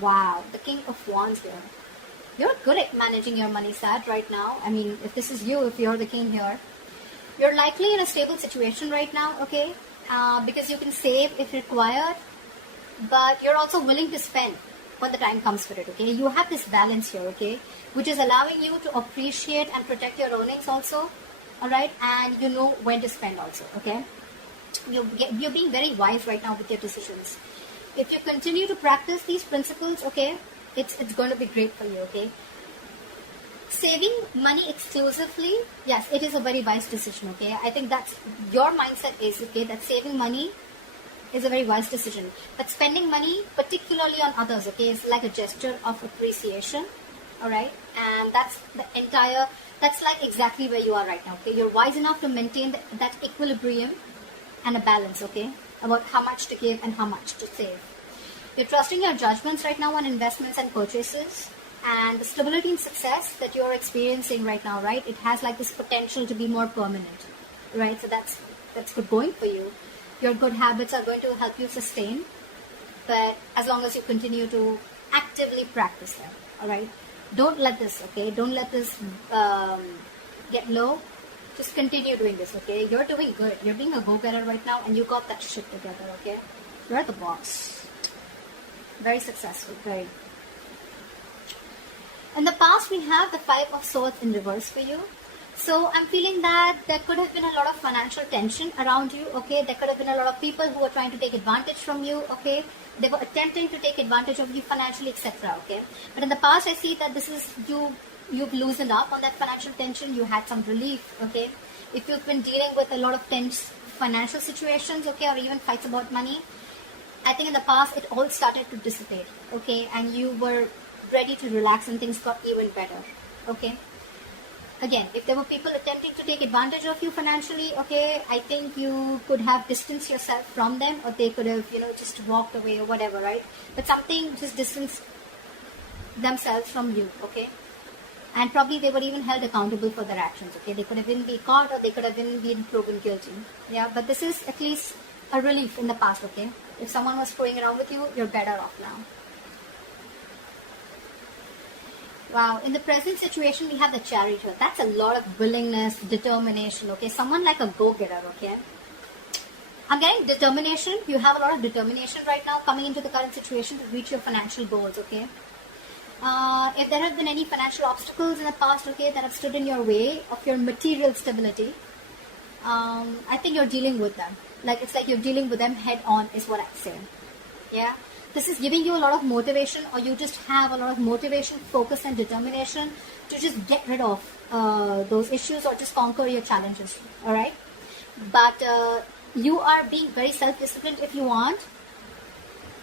Wow, the King of Wands here. You're good at managing your money, Sag, right now. I mean, if this is you, if you're the king here, you're likely in a stable situation right now, okay? Because you can save if required, but you're also willing to spend when the time comes for it, okay? You have this balance here, okay? Which is allowing you to appreciate and protect your earnings also, all right? And you know when to spend also, okay? You're being very wise right now with your decisions. If you continue to practice these principles, okay, it's going to be great for you, okay? Saving money exclusively, yes, it is a very wise decision, okay? I think that's your mindset is, okay, that saving money is a very wise decision. But spending money, particularly on others, okay, is like a gesture of appreciation, all right? And that's like exactly where you are right now, okay? You're wise enough to maintain that equilibrium and a balance, okay, about how much to give and how much to save. You're trusting your judgments right now on investments and purchases, and the stability and success that you're experiencing right now, right, it has like this potential to be more permanent, right? So that's good going for you. Your good habits are going to help you sustain, but as long as you continue to actively practice them, all right? Don't let this, okay, don't let this get low. Just continue doing this, okay? You're doing good. You're being a go-getter right now, and you got that shit together, okay? You're the boss. Very successful, very. In the past, we have the Five of Swords in reverse for you. So I'm feeling that there could have been a lot of financial tension around you, okay? There could have been a lot of people who were trying to take advantage from you, okay? They were attempting to take advantage of you financially, etc., okay? But in the past, I see that this is you've loosened up on that financial tension. You had some relief, okay? If you've been dealing with a lot of tense financial situations, okay, or even fights about money, I think in the past, it all started to dissipate, okay? And you were ready to relax and things got even better, okay? Again, if there were people attempting to take advantage of you financially, okay, I think you could have distanced yourself from them, or they could have, just walked away or whatever, right? But something just distanced themselves from you, okay? And probably they were even held accountable for their actions, okay? They could have even been caught, or they could have even been proven guilty, yeah? But this is at least a relief in the past, okay? If someone was screwing around with you, you're better off now. Wow, in the present situation, we have the Chariot here. That's a lot of willingness, determination, okay? Someone like a go-getter, okay? I'm getting determination. You have a lot of determination right now coming into the current situation to reach your financial goals, okay? If there have been any financial obstacles in the past, okay, that have stood in your way of your material stability, I think you're dealing with them. It's like you're dealing with them head on is what I'm saying. Yeah? This is giving you a lot of motivation, or you just have a lot of motivation, focus and determination to just get rid of those issues or just conquer your challenges. Alright? But you are being very self-disciplined if you want.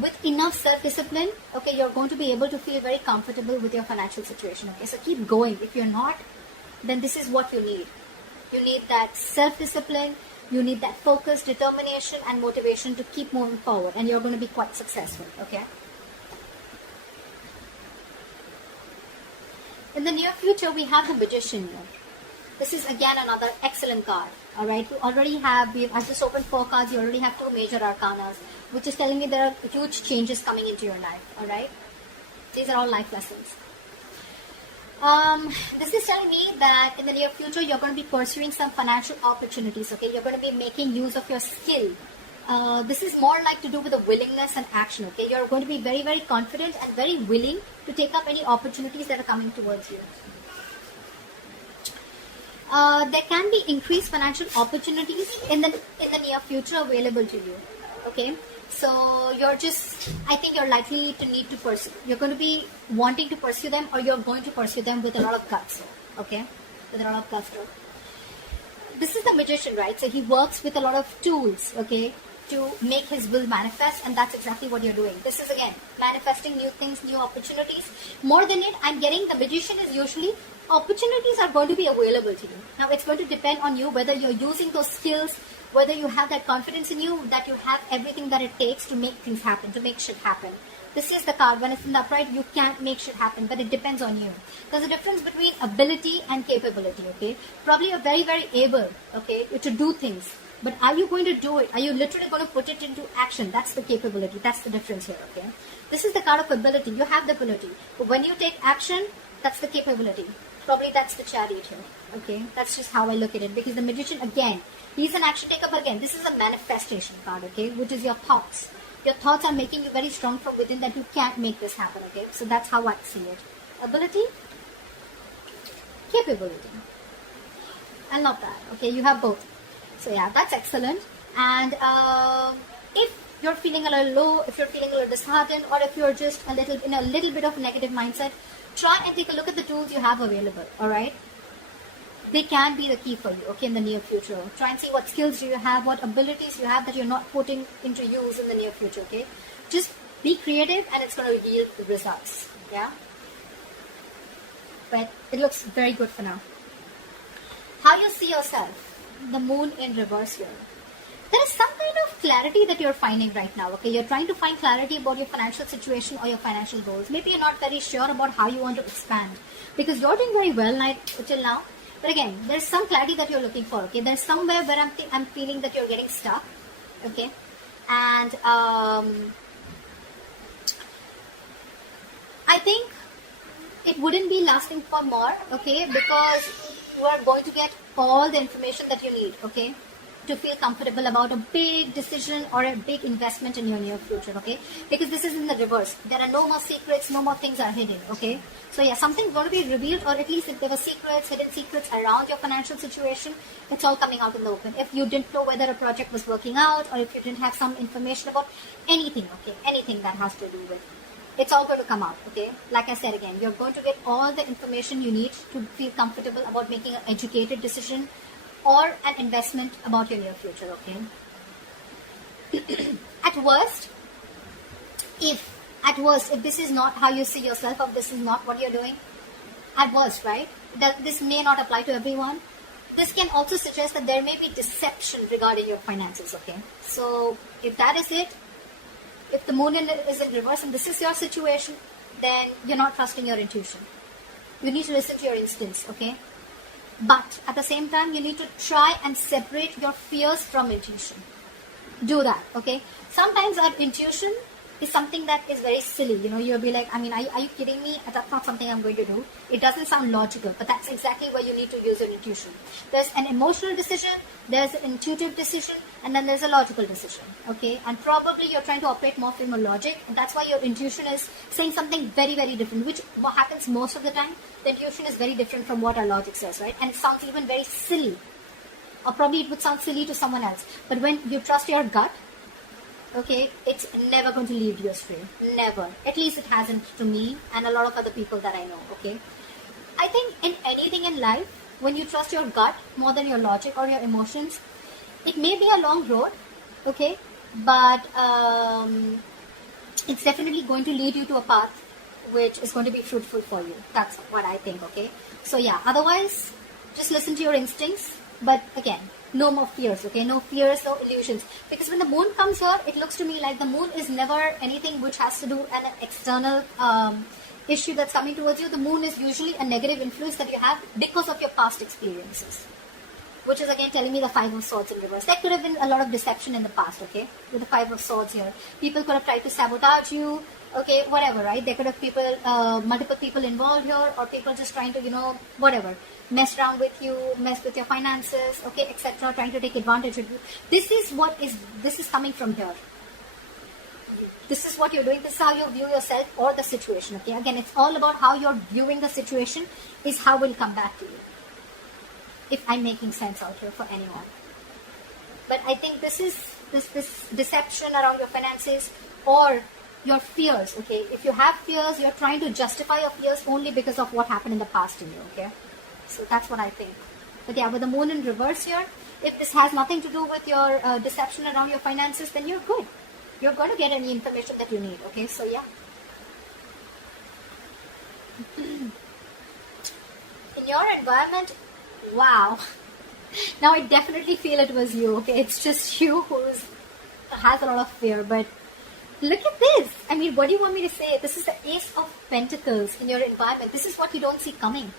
With enough self-discipline, okay, you're going to be able to feel very comfortable with your financial situation. Okay, so keep going. If you're not, then this is what you need. You need that self-discipline. You need that focus, determination, and motivation to keep moving forward, and you're going to be quite successful, okay? In the near future, we have the Magician here. This is again another excellent card, all right? I've just opened 4 cards. You already have 2 major arcanas, which is telling me there are huge changes coming into your life, all right? These are all life lessons. This is telling me that in the near future, you're going to be pursuing some financial opportunities, okay? You're going to be making use of your skill. This is more like to do with the willingness and action, okay? You're going to be very, very confident and very willing to take up any opportunities that are coming towards you. There can be increased financial opportunities in the near future available to you, okay? So I think you're likely to need to pursue. You're going to be wanting to pursue them, or you're going to pursue them with a lot of guts, okay? With a lot of gusto. This is the Magician, right? So he works with a lot of tools, okay, to make his will manifest, and that's exactly what you're doing. This is, again, manifesting new things, new opportunities. More than it, I'm getting the Magician is usually opportunities are going to be available to you. Now, it's going to depend on you whether you're using those skills, whether you have that confidence in you, that you have everything that it takes to make things happen, to make shit happen. This is the card. When it's in the upright, you can't make shit happen, but it depends on you. There's a difference between ability and capability, okay? Probably you're very, very able, okay, to do things, But are you going to do it? Are you literally going to put it into action? That's the capability. That's the difference here, okay? This is the card of ability. You have the ability. But when you take action, that's the capability. Probably that's the Chariot here, okay? That's just how I look at it. Because the Magician, again, he's an action taker, but again, this is a manifestation card, okay? Which is your thoughts. Your thoughts are making you very strong from within that you can't make this happen, okay? So that's how I see it. Ability, capability. I love that, okay? You have both. So yeah, that's excellent. And if you're feeling a little low, if you're feeling a little disheartened, or if you're just a little in a little bit of negative mindset, try and take a look at the tools you have available, all right? They can be the key for you, okay, in the near future. Try and see what skills do you have, what abilities you have that you're not putting into use in the near future, okay? Just be creative and it's going to yield the results, yeah? But it looks very good for now. How you see yourself? The moon in reverse here. There is some kind of clarity that you're finding right now, okay? You're trying to find clarity about your financial situation or your financial goals. Maybe you're not very sure about how you want to expand because you're doing very well till now. But again, there's some clarity that you're looking for, okay? There's somewhere where I'm feeling that you're getting stuck, okay? And I think it wouldn't be lasting for more, okay? Because you are going to get all the information that you need, okay, to feel comfortable about a big decision or a big investment in your near future, okay? Because this is in the reverse. There are no more secrets, no more things are hidden, okay? So yeah, something's going to be revealed, or at least if there were secrets, hidden secrets around your financial situation, it's all coming out in the open. If you didn't know whether a project was working out, or if you didn't have some information about anything, okay, anything that has to do with, it's all going to come out, okay? Like I said again, you're going to get all the information you need to feel comfortable about making an educated decision or an investment about your near future, okay? At worst, if this is not how you see yourself, or this is not what you're doing, at worst, right? That this may not apply to everyone. This can also suggest that there may be deception regarding your finances, okay? So if that is it, if the moon is in reverse and this is your situation, then you're not trusting your intuition. You need to listen to your instincts, okay? But at the same time, you need to try and separate your fears from intuition. Do that, okay? Sometimes our intuition is something that is very silly. You know, you'll be like, I mean, are you kidding me? That's not something I'm going to do. It doesn't sound logical, but that's exactly where you need to use your intuition. There's an emotional decision, there's an intuitive decision, and then there's a logical decision, okay? And probably you're trying to operate more from your logic, and that's why your intuition is saying something very, very different, which what happens most of the time. The intuition is very different from what our logic says, right? And it sounds even very silly, or probably it would sound silly to someone else. But when you trust your gut, okay, it's never going to lead you astray. Never. At least it hasn't to me and a lot of other people that I know, okay? I think in anything in life, when you trust your gut more than your logic or your emotions, it may be a long road, okay? But it's definitely going to lead you to a path which is going to be fruitful for you. That's what I think, okay? So yeah, otherwise, just listen to your instincts. But again, no more fears, okay? No fears, no illusions. Because when the moon comes here, it looks to me like the moon is never anything which has to do with an external issue that's coming towards you. The moon is usually a negative influence that you have because of your past experiences. Which is again telling me the Five of Swords in reverse. There could have been a lot of deception in the past, okay? With the Five of Swords here. People could have tried to sabotage you, okay? Whatever, right? There could have multiple people involved here, or people just trying to, whatever. Mess around with you, mess with your finances, okay, etc., trying to take advantage of you. This is coming from here. This is what you're doing. This is how you view yourself or the situation, okay? Again, it's all about how you're viewing the situation is how will come back to you. If I'm making sense out here for anyone. But I think this deception around your finances or your fears, okay? If you have fears, you're trying to justify your fears only because of what happened in the past to you, okay? So that's what I think. But yeah, with the moon in reverse here, if this has nothing to do with your deception around your finances, then you're good. You're going to get any information that you need, okay? So yeah. In your environment, wow. Now I definitely feel it was you, okay? It's just you who has a lot of fear, but look at this. I mean, what do you want me to say? This is the Ace of Pentacles in your environment. This is what you don't see coming.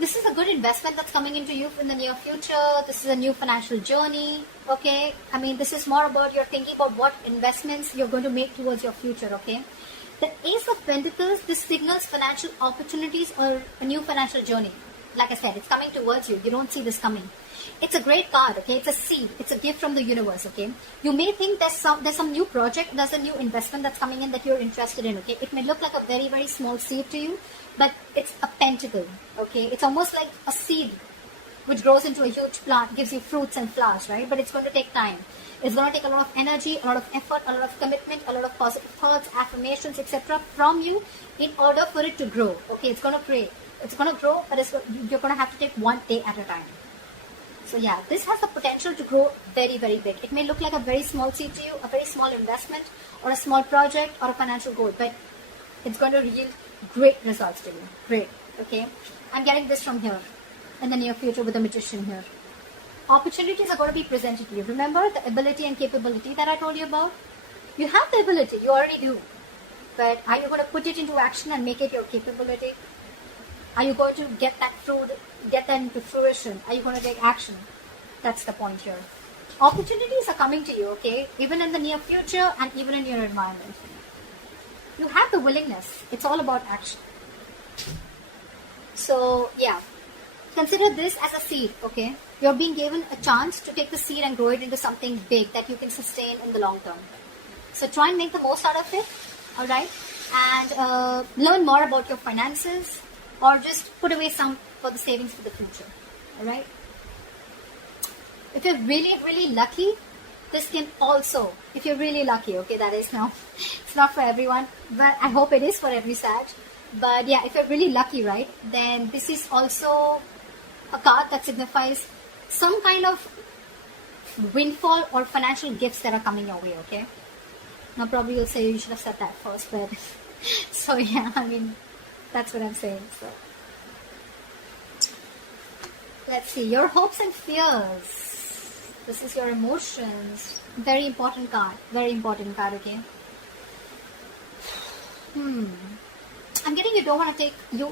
this is a good investment that's coming into you in the near future. This is a new financial journey, okay? I mean, this is more about you're thinking about what investments you're going to make towards your future, okay? The Ace of Pentacles, this signals financial opportunities or a new financial journey. Like I said, it's coming towards you. You don't see this coming. It's a great card, okay? It's a seed. It's a gift from the universe, okay? You may think there's some new project, there's a new investment that's coming in that you're interested in, okay? It may look like a very, very small seed to you, but it's a pentacle, okay? It's almost like a seed which grows into a huge plant, gives you fruits and flowers, right? But it's going to take time. It's going to take a lot of energy, a lot of effort, a lot of commitment, a lot of positive thoughts, affirmations, etc. from you in order for it to grow, okay? It's going to pray. It's going to grow, but you're going to have to take one day at a time. So yeah, this has the potential to grow very, very big. It may look like a very small seed to you, a very small investment, or a small project, or a financial goal, but it's going to yield great results to you. Great, okay? I'm getting this from here in the near future with the Magician here. Opportunities are going to be presented to you. Remember the ability and capability that I told you about? You have the ability, you already do. But are you going to put it into action and make it your capability? Are you going to get that into fruition? Are you going to take action? That's the point here. Opportunities are coming to you, okay? Even in the near future and even in your environment. You have the willingness. It's all about action. So, yeah. Consider this as a seed, okay? You're being given a chance to take the seed and grow it into something big that you can sustain in the long term. So try and make the most out of it, alright? And learn more about your finances, or just put away some for the savings for the future, alright? If you're really, really lucky, this can also, if you're really lucky, okay, that is now, it's not for everyone, but I hope it is for every Sag. But yeah, if you're really lucky, right, then this is also a card that signifies some kind of windfall or financial gifts that are coming your way, okay? Now probably you'll say you should have said that first, but so yeah, I mean, that's what I'm saying. So let's see, your hopes and fears. This is your emotions. Very important card, okay? I'm getting you don't want to take you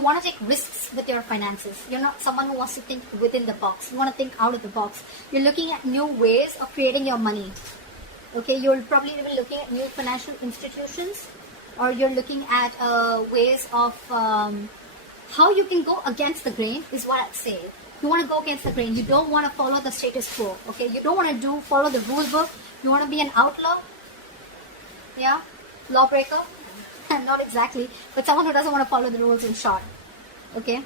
want to take risks with your finances. You're not someone who wants to think within the box. You want to think out of the box. You're looking at new ways of creating your money. Okay, you're probably even looking at new financial institutions, or you're looking at ways of how you can go against the grain is what I'd say. You want to go against the grain. You don't want to follow the status quo. Okay, you don't want to follow the rule book. You want to be an outlaw. Yeah, lawbreaker. Not exactly, but someone who doesn't want to follow the rules in short. Okay,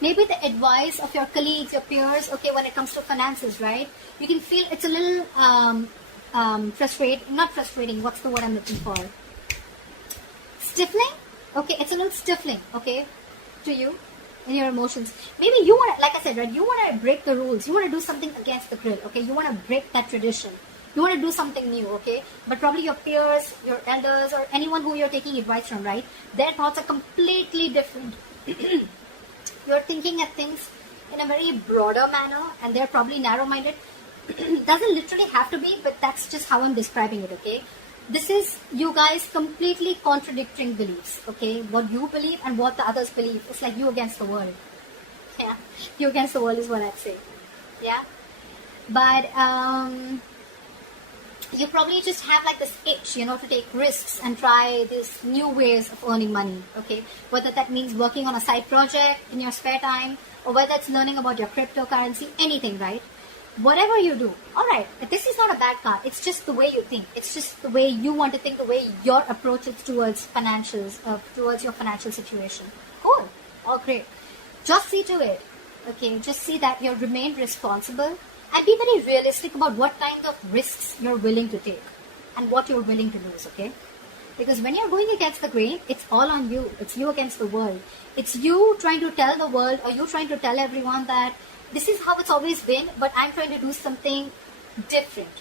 maybe the advice of your colleagues, your peers, okay, when it comes to finances, right? You can feel it's a little not frustrating, what's the word I'm looking for? Stiffling? Okay, it's a little stiffling, okay, to you in your emotions. Maybe you want to, like I said, right, you want to break the rules. You want to do something against the grill, okay? You want to break that tradition. You want to do something new, okay? But probably your peers, your elders, or anyone who you're taking advice from, right? Their thoughts are completely different. You're thinking at things in a very broader manner, and they're probably narrow-minded. Doesn't literally have to be, but that's just how I'm describing it, okay? This is you guys completely contradicting beliefs, okay? What you believe and what the others believe. It's like you against the world. Yeah, you against the world is what I'd say. Yeah? But, you probably just have like this itch, you know, to take risks and try these new ways of earning money, okay? Whether that means working on a side project in your spare time, or whether it's learning about your cryptocurrency, anything, right? Whatever you do, alright, this is not a bad card. It's just the way you think. It's just the way you want to think, the way your approach is towards financials, towards your financial situation. Cool. All great. Just see to it, okay? Just see that you remain responsible. And be very realistic about what kind of risks you're willing to take and what you're willing to lose, okay? Because when you're going against the grain, it's all on you. It's you against the world. It's you trying to tell the world, or you trying to tell everyone that this is how it's always been, but I'm trying to do something different,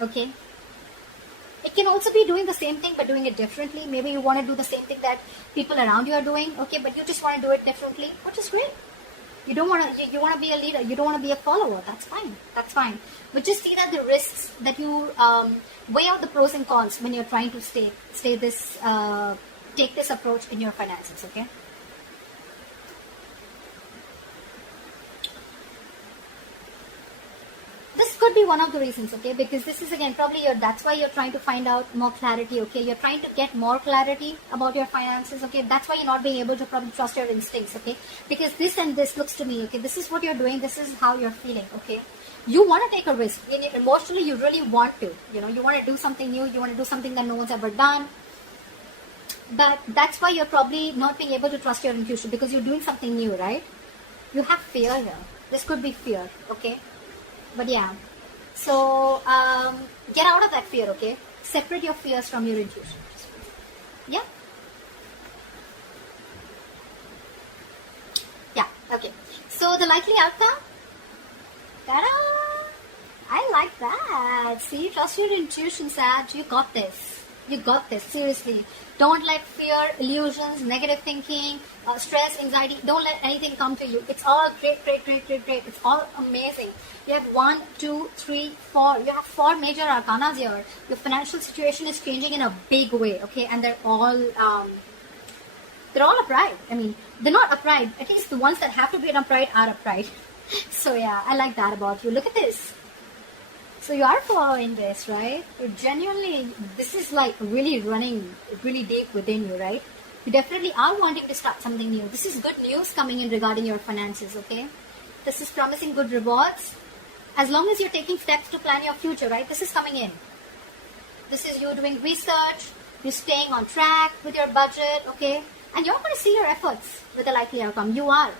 okay? It can also be doing the same thing but doing it differently. Maybe you want to do the same thing that people around you are doing, okay, but you just want to do it differently, which is great. You don't want to. You want to be a leader. You don't want to be a follower. That's fine. That's fine. But just see that the risks that you weigh out the pros and cons when you're trying to take this approach in your finances. Okay. one of the reasons, okay? Because this is again probably that's why you're trying to find out more clarity, okay? You're trying to get more clarity about your finances, okay? That's why you're not being able to probably trust your instincts, okay? Because this and this looks to me, okay? This is what you're doing. This is how you're feeling, okay? You want to take a risk. Emotionally, you really want to. You want to do something new. You want to do something that no one's ever done. But that's why you're probably not being able to trust your intuition, because you're doing something new, right? You have fear here. This could be fear, okay? But yeah. So, get out of that fear, okay? Separate your fears from your intuition. Yeah? Yeah, okay. So, the likely outcome? Ta-da! I like that. See, trust your intuition, Sag. You got this. You got this. Seriously. Don't let fear, illusions, negative thinking, stress, anxiety, don't let anything come to you. It's all great, great, great, great, great. It's all amazing. You have 1, 2, 3, 4. You have 4 major arcanas here. Your financial situation is changing in a big way, okay? And they're all upright. I mean, they're not upright. At least the ones that have to be upright are upright. So yeah, I like that about you. Look at this. So you are following this, right? You're genuinely, this is like really running really deep within you, right? You definitely are wanting to start something new. This is good news coming in regarding your finances, okay? This is promising good rewards. As long as you're taking steps to plan your future, right? This is coming in. This is you doing research, you're staying on track with your budget, okay? And you're going to see your efforts with a likely outcome. You are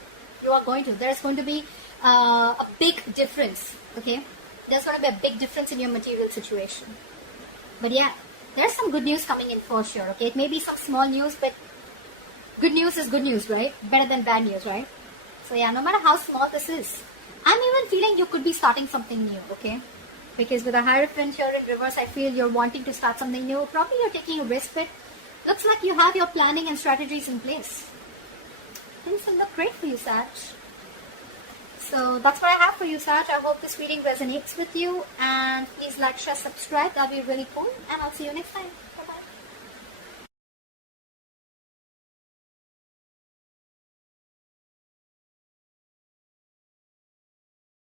going to. There's going to be a big difference, okay? There's going to be a big difference in your material situation. But yeah, there's some good news coming in for sure, okay? It may be some small news, but good news is good news, right? Better than bad news, right? So yeah, no matter how small this is, I'm even feeling you could be starting something new, okay? Because with a Hierophant here in reverse, I feel you're wanting to start something new. Probably you're taking a risk, but looks like you have your planning and strategies in place. Things will look great for you, Sag. So that's what I have for you, Sag. I hope this reading resonates with you. And please like, share, subscribe. That'll be really cool. And I'll see you next time.